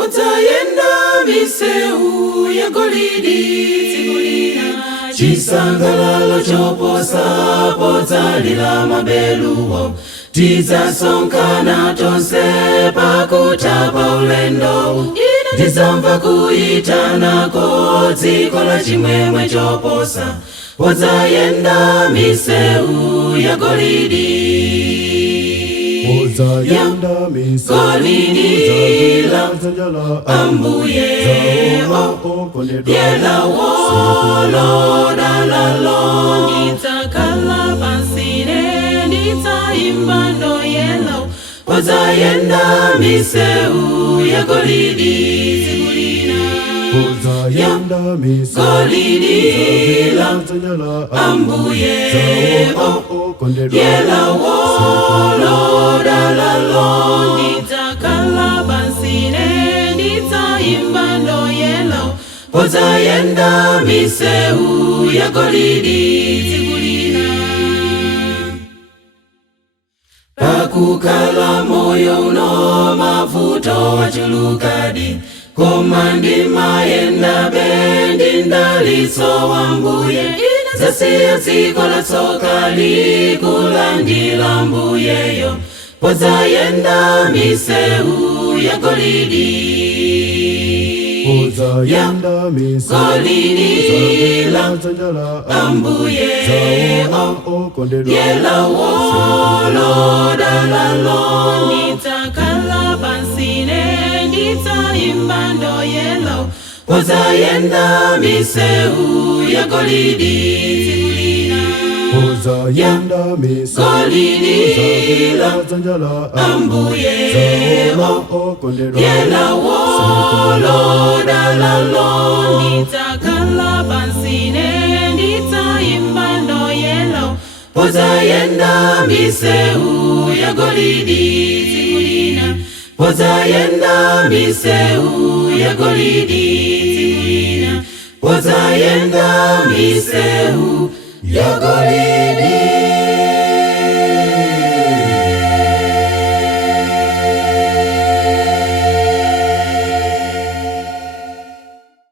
Podzayenda miseu ya golidi tsikulina chisangalalo choposa podzalira mabeluwo tidzasonkhana tonse pakutapa ulendo tidzamva kuyitanako dziko la chimwemwe choposa podzayenda miseu ya golidi Podzayenda miseu golidi la ambuye yela wolo dalalo nitakala pansine nitaimba ndo yelo podzayenda miseu ya golidi tsikulina Podzayenda miseu golidi la ambuye yela wolo dalalo nitakala pansine nitaimba ndo yelo podzayenda miseu ya golidi tsikulina pakukala moyo uno mavuto wachulukadi koma ndimayenda bendi ndalitso wambuye zasiya dziko la tsoka likulandila mbuyeyo podzayenda miseu ya golidi Podzayenda miseu golidi la ambuye yela wolo dalalo nitakala pansine nitaimba ndo yelo podzayenda miseu ya golidi tsikulina Podzayenda miseu golidi la ambuye yela wolo dalalo nitakala pansine nitaimba ndo yelo podzayenda miseu ya golidi tsikulina podzayenda miseu ya golidi tsikulina podzayenda miseu ya golidi